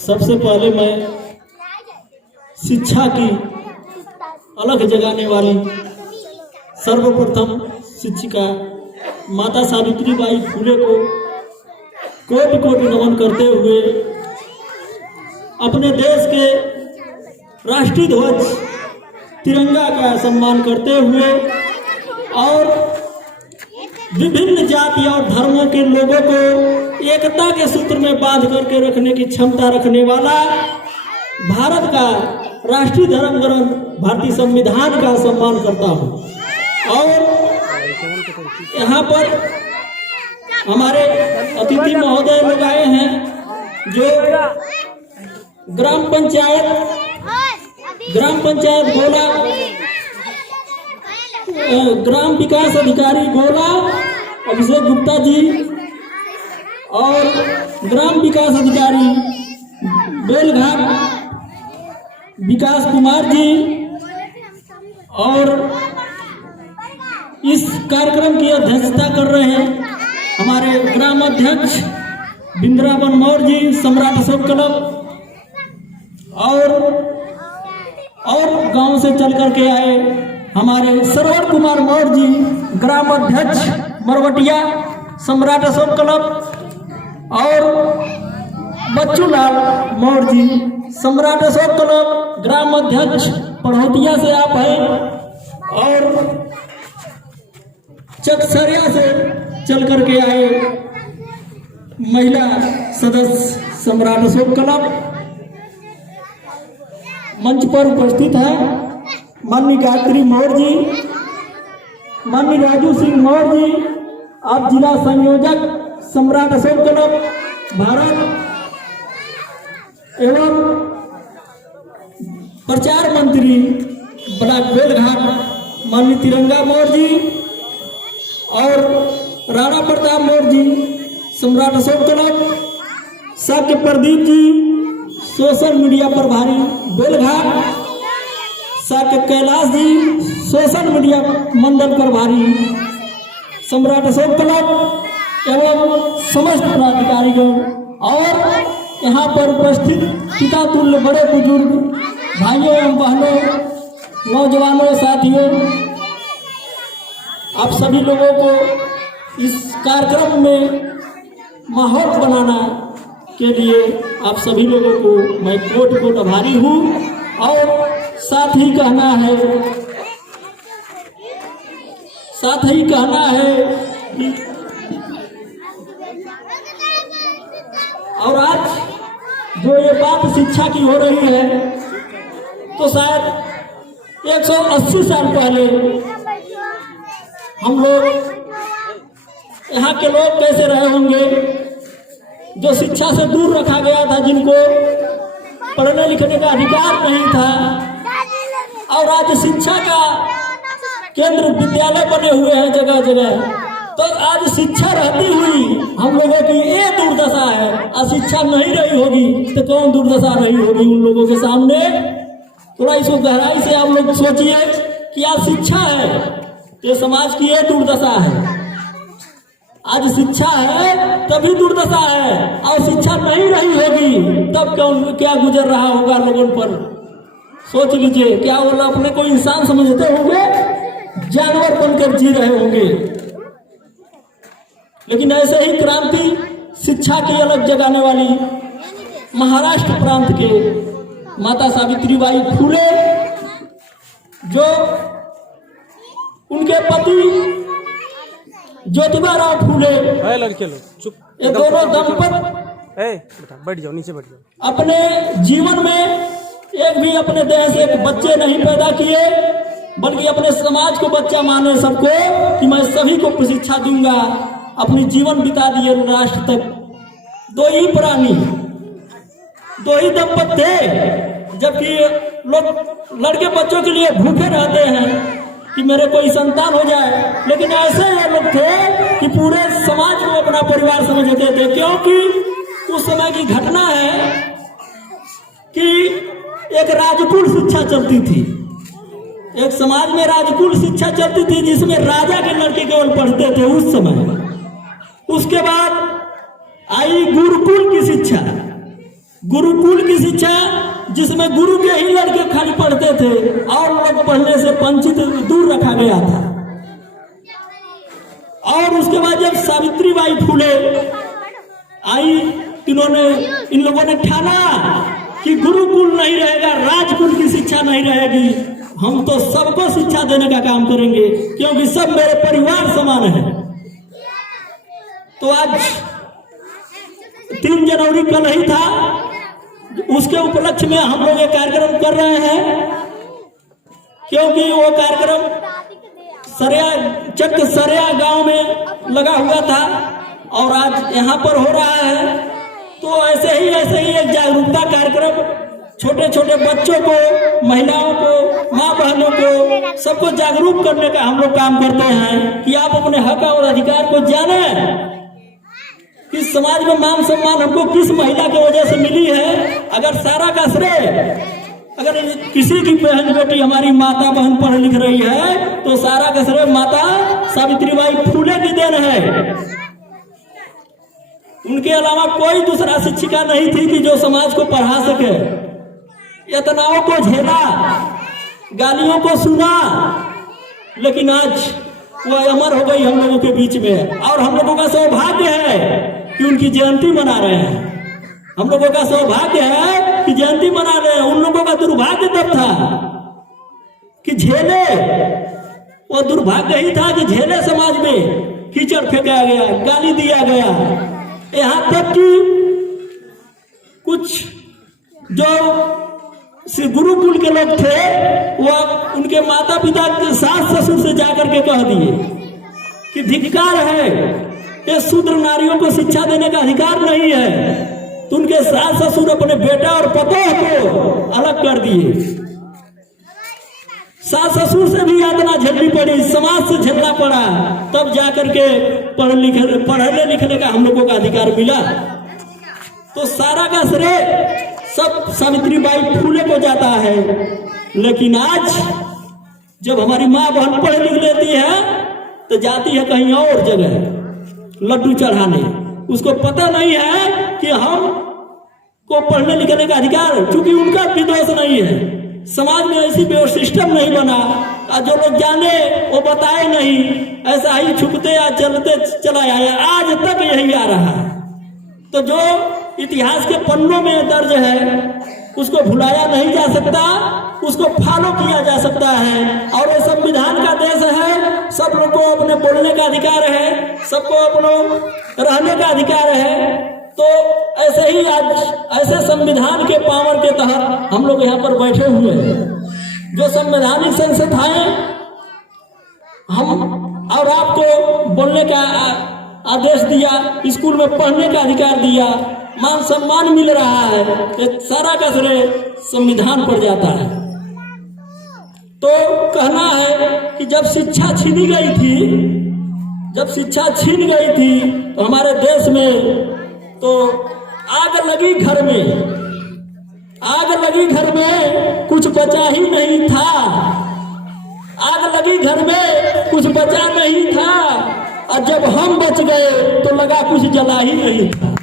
सबसे पहले मैं शिक्षा की अलग जगाने वाली सर्वप्रथम शिक्षिका माता सावित्रीबाई फुले को कोटि कोटि नमन करते हुए अपने देश के राष्ट्रीय ध्वज तिरंगा का सम्मान करते हुए और विभिन्न जाति और धर्मों के लोगों को एकता के सूत्र में बांध करके रखने की क्षमता रखने वाला भारत का राष्ट्रीय धर्म ग्रंथ भारतीय संविधान का सम्मान करता हूँ। और यहाँ पर हमारे अतिथि महोदय लोग आए हैं जो ग्राम पंचायत गोला ग्राम विकास अधिकारी गोला अभिषेक गुप्ता जी और ग्राम विकास अधिकारी बेलघाट विकास कुमार जी और इस कार्यक्रम की अध्यक्षता कर रहे हैं हमारे ग्राम अध्यक्ष बिंद्रावन मौर्य जी सम्राट अशोक क्लब और गांव से चल करके आए हमारे श्रवण कुमार मौर्य जी ग्राम अध्यक्ष मरवटिया सम्राट अशोक क्लब और बच्चूलाल मौर्य जी सम्राट अशोक क्लब ग्राम अध्यक्ष पढ़ौतिया से आप हैं और चकसरिया से चल करके आए महिला सदस्य सम्राट अशोक क्लब। मंच पर उपस्थित है माननीय गायत्री मौर्य जी, माननीय राजू सिंह मौर्य जी, आप जिला संयोजक सम्राट अशोक क्लब भारत एवं प्रचार मंत्री ब्लॉक बेलघाट माननीय तिरंगा मौर्य जी और राणा प्रताप मौर्य जी सम्राट Ashok club, Shakya Pradeep ji social media प्रभारी बेलघाट, साक्य कैलाश जी सोशल मीडिया मंडल प्रभारी सम्राट अशोक क्लब एवं समस्त पदाधिकारीगण और यहाँ पर उपस्थित पिता तुल्य बड़े बुजुर्ग भाइयों एवं बहनों नौजवानों साथियों, आप सभी लोगों को इस कार्यक्रम में माहौल बनाना के लिए आप सभी लोगों को मैं कोटि कोटि आभारी हूँ। और साथ ही कहना है कि और आज जो ये बात शिक्षा की हो रही है तो शायद 180 साल पहले हम लोग यहाँ के लोग कैसे रहे होंगे जो शिक्षा से दूर रखा गया था, जिनको पढ़ने लिखने का अधिकार नहीं था और आज शिक्षा का केंद्र विद्यालय बने हुए हैं जगह जगह। तो आज शिक्षा रहती हुई हम लोगों की ये दुर्दशा है, अशिक्षा नहीं रही होगी तो कौन दुर्दशा रही होगी उन लोगों के सामने। थोड़ा इसको गहराई से आप लोग सोचिए कि आज शिक्षा है ये समाज की ये दुर्दशा है। आज शिक्षा है तभी दुर्दशा है और शिक्षा नहीं रही होगी तब क्या गुजर रहा होगा लोगों पर। सोच लीजिए, क्या वो लोग अपने को इंसान समझते होंगे, जानवर बनकर जी रहे होंगे। लेकिन ऐसे ही क्रांति शिक्षा की अलग जगाने वाली महाराष्ट्र प्रांत के माता सावित्रीबाई फुले, जो उनके पति ज्योतिबा राव फुले, लड़के लोग चुप, ये दोनों दंपत बैठ जाओ, नीचे बैठ जाओ। अपने जीवन में एक भी अपने देह से बच्चे नहीं पैदा किए, बल्कि अपने समाज को बच्चा माने सबको कि मैं सभी को शिक्षा दूंगा। अपनी जीवन बिता दिए राष्ट्र तक। दो ही दंपत थे, जबकि लोग लड़के बच्चों के लिए भूखे रहते हैं कि मेरे कोई संतान हो जाए, लेकिन ऐसे लोग थे कि पूरे समाज को अपना परिवार समझते थे। क्योंकि उस समय की घटना है कि एक राजकुल शिक्षा चलती थी, एक समाज में राजकुल शिक्षा चलती थी जिसमें राजा के लड़के केवल पढ़ते थे उस समय। उसके बाद आई गुरुकुल की शिक्षा, गुरुकुल की शिक्षा जिसमें गुरु के ही लड़के खाली पढ़ते थे और लोग पढ़ने से वंचित दूर रखा गया था। और उसके बाद जब सावित्रीबाई फुले आई, इन्होंने इन लोगों ने ठाना कि गुरुकुल नहीं रहेगा, राजकुल की शिक्षा नहीं रहेगी, हम तो सबको शिक्षा देने का काम करेंगे क्योंकि सब मेरे परिवार समान है। तो आज 3 जनवरी कल ही था, उसके उपलक्ष्य में हम लोग ये कार्यक्रम कर रहे हैं क्योंकि वो कार्यक्रम सरिया गांव में लगा हुआ था और आज यहाँ पर हो रहा है। तो ऐसे ही एक जागरूकता कार्यक्रम छोटे छोटे बच्चों को, महिलाओं को, माँ बहनों को, सबको जागरूक करने का हम लोग काम करते हैं कि आप अपने हक और अधिकार को जाने कि समाज में मान सम्मान हमको किस महिला की वजह से मिली है। अगर सारा का श्रेय अगर किसी की बहन बेटी हमारी माता बहन पढ़ लिख रही है तो सारा का श्रेय माता सावित्रीबाई फुले की देन है। उनके अलावा कोई दूसरा शिक्षिका नहीं थी कि जो समाज को पढ़ा सके। यातनाओं को झेला, गालियों को सुना, लेकिन आज वो अमर हो गई हम लोगों के बीच में और हम लोगों का सौभाग्य है कि उनकी जयंती मना रहे हैं। हम लोगों का सौभाग्य है कि जयंती मना रहे हैं। उन लोगों का दुर्भाग्य तब था कि झेले, वो दुर्भाग्य ही था कि झेले समाज में कीचड़ फेंका गया, गाली दिया गया। यहाँ तक कि कुछ जो गुरुकुल के लोग थे वो उनके माता पिता के सास ससुर से जाकर के कह दिए कि धिक्कार है, ये शूद्र नारियों को शिक्षा देने का अधिकार नहीं है। तो उनके सास ससुर अपने बेटा और पतोह को अलग कर दिए। सास ससुर से भी यातना झेलनी पड़ी, समाज से झेलना पड़ा, तब जाकर के पढ़ने लिखने का हम लोगों का अधिकार मिला। तो सारा का श्रेय सब सावित्रीबाई फुले को जाता है। लेकिन आज जब हमारी माँ बहन पढ़ लिख लेती है तो जाती है कहीं और जगह लड्डू चढ़ाने। उसको पता नहीं है कि हम को पढ़ने लिखने का अधिकार, चूंकि उनका भी दोष नहीं है। समाज में ऐसी सिस्टम नहीं बना, जो लोग जाने वो बताए नहीं, ऐसा ही छुपते या चलते चला आया, आज तक यही आ रहा है। तो जो इतिहास के पन्नों में दर्ज है उसको भुलाया नहीं जा सकता, उसको फॉलो किया जा सकता है। और ये संविधान का देश है, सब लोग को अपने बोलने का अधिकार है, सबको अपने रहने का अधिकार है। तो ऐसे ही आज ऐसे संविधान के पावर के तहत हम लोग यहाँ पर बैठे हुए हैं। जो संवैधानिक संस्थाएं हम और आपको बोलने का आदेश दिया, स्कूल में पढ़ने का अधिकार दिया, मान सम्मान मिल रहा है, तो सारा का श्रेय संविधान पर जाता है। तो कहना है कि जब शिक्षा छीनी गई थी तो हमारे देश में तो आग लगी घर में कुछ बचा ही नहीं था। आग लगी घर में कुछ बचा नहीं था और जब हम बच गए तो लगा कुछ जला ही नहीं था।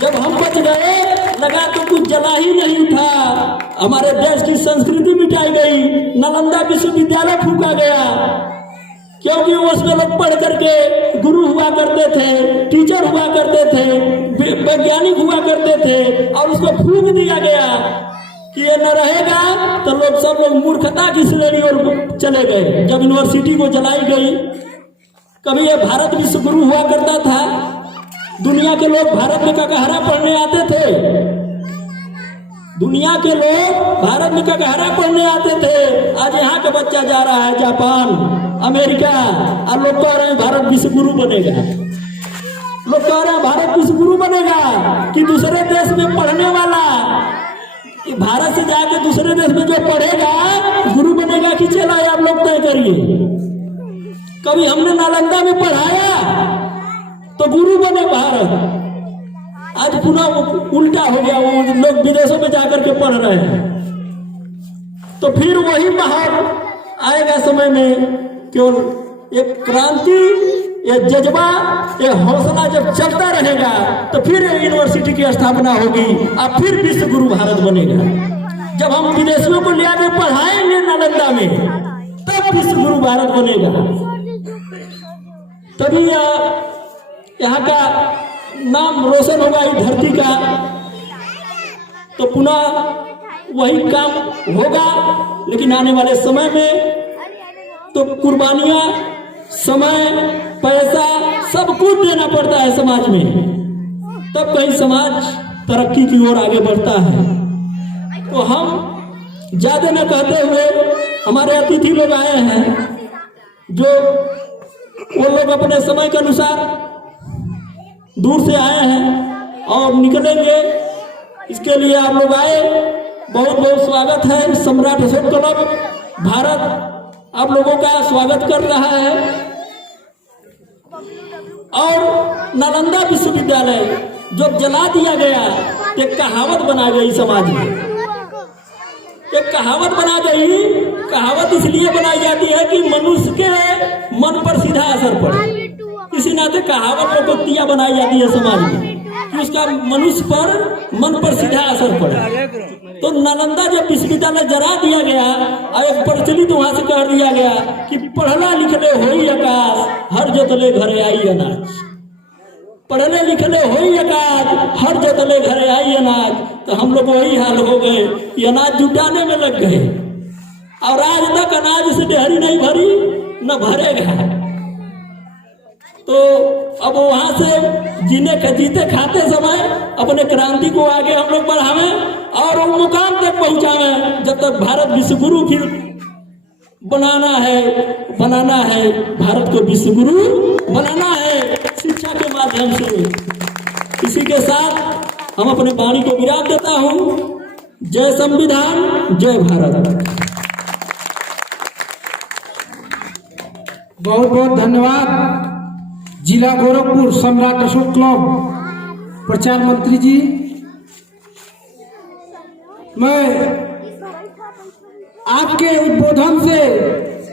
जब हम बच गए लगा तो कुछ जला ही नहीं था। हमारे देश की संस्कृति मिटाई गई, नालंदा विश्वविद्यालय फूंका गया क्योंकि उसमें लोग पढ़ करके गुरु हुआ करते थे, टीचर हुआ करते थे, वैज्ञानिक हुआ करते थे और उसको फूंक दिया गया कि ये न रहेगा। तो सब लोग मूर्खता की श्रेणी ओर चले गए। जब यूनिवर्सिटी को जलाई गई, कभी ये भारत विश्व गुरु हुआ करता था, दुनिया के लोग भारत में ककहरा पढ़ने आते थे, दुनिया के लोग भारत में ककहरा पढ़ने आते थे। आज यहाँ का बच्चा जा रहा है जापान, अमेरिका, और लोग कह रहे हैं भारत विश्व गुरु बनेगा। लोग कह रहे हैं भारत विश्व गुरु बनेगा कि दूसरे देश में पढ़ने वाला कि भारत से जाके दूसरे देश में जो पढ़ेगा गुरु बनेगा कि चला, आप लोग तय करिए। कभी हमने नालंदा में पढ़ाया तो गुरु बने भारत, आज पुनः उल्टा हो गया, वो लोग विदेशों में जाकर के पढ़ रहे हैं। तो फिर वही माहौल आएगा समय में, केवल एक क्रांति ये जज्बा, ये हौसला जब चलता रहेगा तो फिर यूनिवर्सिटी की स्थापना होगी और फिर विश्व गुरु भारत बनेगा। जब हम विदेशियों को ले आके पढ़ाएंगे नालंदा में, तब विश्व गुरु भारत बनेगा। तभी यहाँ का नाम रोशन होगा इस धरती का। तो पुनः वही काम होगा, लेकिन आने वाले समय में तो कुर्बानियां, समय, पैसा सब कुछ देना पड़ता है समाज में, तब कहीं समाज तरक्की की ओर आगे बढ़ता है। तो हम ज्यादा न कहते हुए, हमारे अतिथि लोग आए हैं जो वो लोग अपने समय के अनुसार दूर से आए हैं और निकलेंगे, इसके लिए आप लोग आए, बहुत बहुत स्वागत है। सम्राट अशोक क्लब भारत आप लोगों का स्वागत कर रहा है। और नालंदा विश्वविद्यालय जो जला दिया गया, एक कहावत बना गई समाज में, एक कहावत बना गई। कहावत इसलिए बनाई जाती है कि मनुष्य के मन पर सीधा असर पड़े, इसी नाते कहावत और कोक्तियां बनाई जाती है समाज में कि उसका मनुष्य पर, मन पर सीधा असर पड़े। तो नालंदा जब विश्वविद्यालय जला दिया गया और एक प्रचलित वहां से कर दिया गया कि पढ़ला लिखले होई आकाश, हर जोतले घरे आई अनाज। पढ़ले लिखले होई आकाश, हर जोतले घरे आई अनाज। तो हम लोग वही हाल हो गए कि अनाज जुटाने में लग गए और आज तक अनाज से डेहरी नहीं भरी, न भरेगा। तो अब वहां से जीते खाते समय अपने क्रांति को आगे हम लोग बढ़ावे और उन मुकाम तक पहुंचावे जब तक भारत विश्व गुरु फिर बनाना है भारत को विश्व गुरु बनाना है शिक्षा के माध्यम से। इसी के साथ हम अपने वाणी को विराम देता हूं। जय संविधान, जय भारत। बहुत बहुत धन्यवाद जिला गोरखपुर सम्राट अशोक क्लब प्रचार मंत्री जी। मैं आपके उद्बोधन से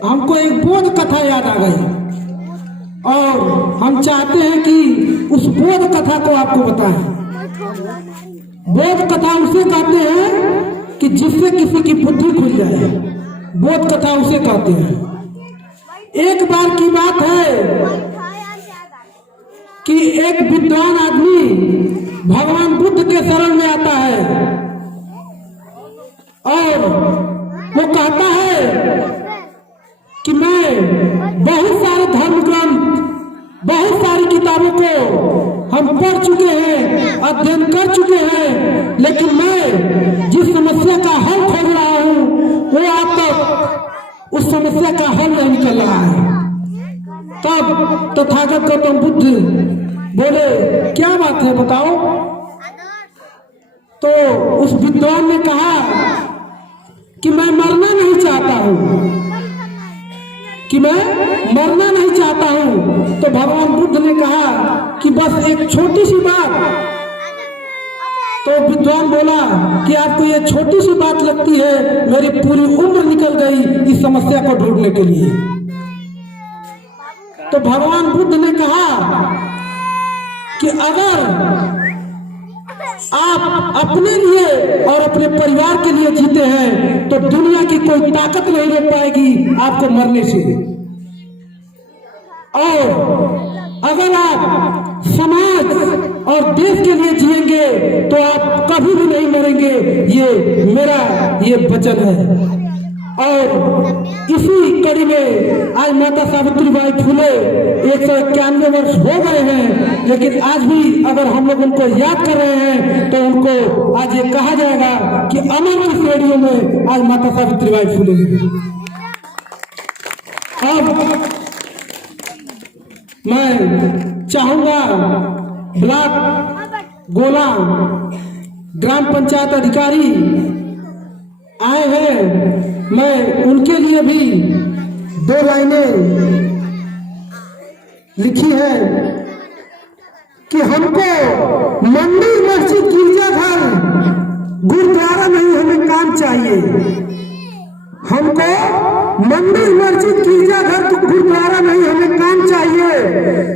हमको एक बोध कथा याद आ गई और हम चाहते हैं कि उस बोध कथा को आपको बताएं। बोध कथा उसे कहते हैं कि जिससे किसी की बुद्धि खुल जाए, बोध कथा उसे कहते हैं। एक बार की बात है कि एक विद्वान आदमी भगवान बुद्ध के शरण में आता है और वो कहता है कि मैं बहुत सारे धर्म ग्रंथ, बहुत सारी किताबों को हम पढ़ चुके हैं, अध्ययन कर चुके हैं, लेकिन मैं जिस समस्या का हल खोज रहा हूँ वो आज तक उस समस्या का हल नहीं निकल रहा है। तब तथागत गौतम बुद्ध बोले, क्या बात है बताओ। तो उस विद्वान ने कहा कि मैं मरना नहीं चाहता हूं, कि मैं मरना नहीं चाहता हूं। तो भगवान बुद्ध ने कहा कि बस एक छोटी सी बात। तो विद्वान बोला कि आपको ये छोटी सी बात लगती है, मेरी पूरी उम्र निकल गई इस समस्या को ढूंढने के लिए। तो भगवान बुद्ध ने कहा कि अगर आप अपने लिए और अपने परिवार के लिए जीते हैं तो दुनिया की कोई ताकत नहीं रोक पाएगी आपको मरने से, और अगर आप समाज और देश के लिए जिएंगे तो आप कभी भी नहीं मरेंगे। ये मेरा वचन है। और इसी कड़ी में आज माता सावित्रीबाई फुले 191 वर्ष हो गए हैं, लेकिन आज भी अगर हम लोग उनको याद कर रहे हैं तो उनको आज ये कहा जाएगा कि अमर की श्रेणियों में आज माता सावित्रीबाई फुले। अब मैं चाहूंगा ब्लॉक गोला ग्राम पंचायत अधिकारी आए हैं, मैं उनके लिए भी 2 लाइनें लिखी है कि हमको मंदिर मस्जिद गिरजाघर गुरुद्वारा नहीं हमें काम चाहिए। हमको मंदिर मस्जिद गिरजाघर तो गुरुद्वारा नहीं हमें काम चाहिए।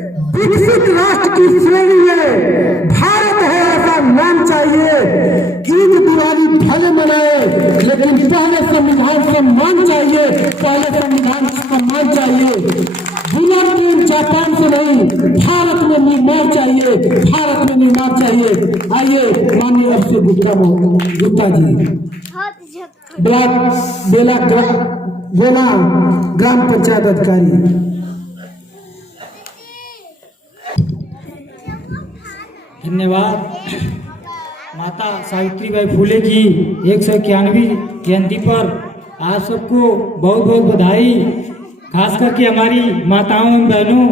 की श्रेणी में भारत है ऐसा नाम चाहिए। ईद दिवाली भले मनाए लेकिन पहले संविधान सम्मान चाहिए, पहले संविधान सम्मान चाहिए। दुनिया में जापान से नहीं, भारत में निर्माण चाहिए, भारत में निर्माण चाहिए। आइए माननीय अक्षय गुप्ता जी, बेला ग्राम पंचायत अधिकारी। धन्यवाद। माता सावित्रीबाई फुले की 191वीं जयंती पर आप सबको बहुत बहुत बधाई। खास करके हमारी माताओं एवं बहनों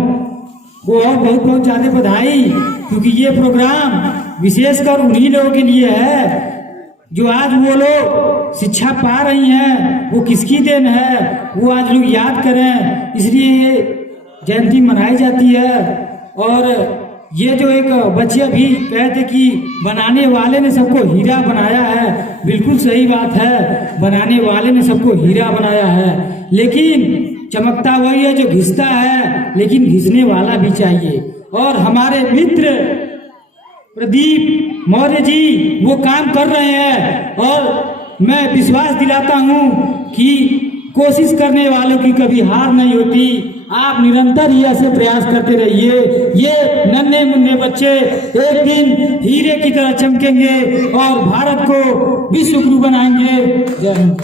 को और बहुत बहुत ज़्यादा बधाई, क्योंकि ये प्रोग्राम विशेषकर उन्हीं लोगों के लिए है जो आज वो लोग शिक्षा पा रही हैं। वो किसकी देन है, वो आज लोग याद करें, इसलिए ये जयंती मनाई जाती है। और ये जो एक बच्चे अभी कहते कि बनाने वाले ने सबको हीरा बनाया है, बिल्कुल सही बात है, बनाने वाले ने सबको हीरा बनाया है, लेकिन चमकता वही है जो घिसता है, लेकिन घिसने वाला भी चाहिए। और हमारे मित्र प्रदीप मौर्य जी वो काम कर रहे हैं, और मैं विश्वास दिलाता हूँ कि कोशिश करने वालों की कभी हार नहीं होती। आप निरंतर ही ऐसे प्रयास करते रहिए। ये नन्हे मुन्ने बच्चे एक दिन हीरे की तरह चमकेंगे और भारत को विश्व गुरु बनाएंगे। जय हिंद।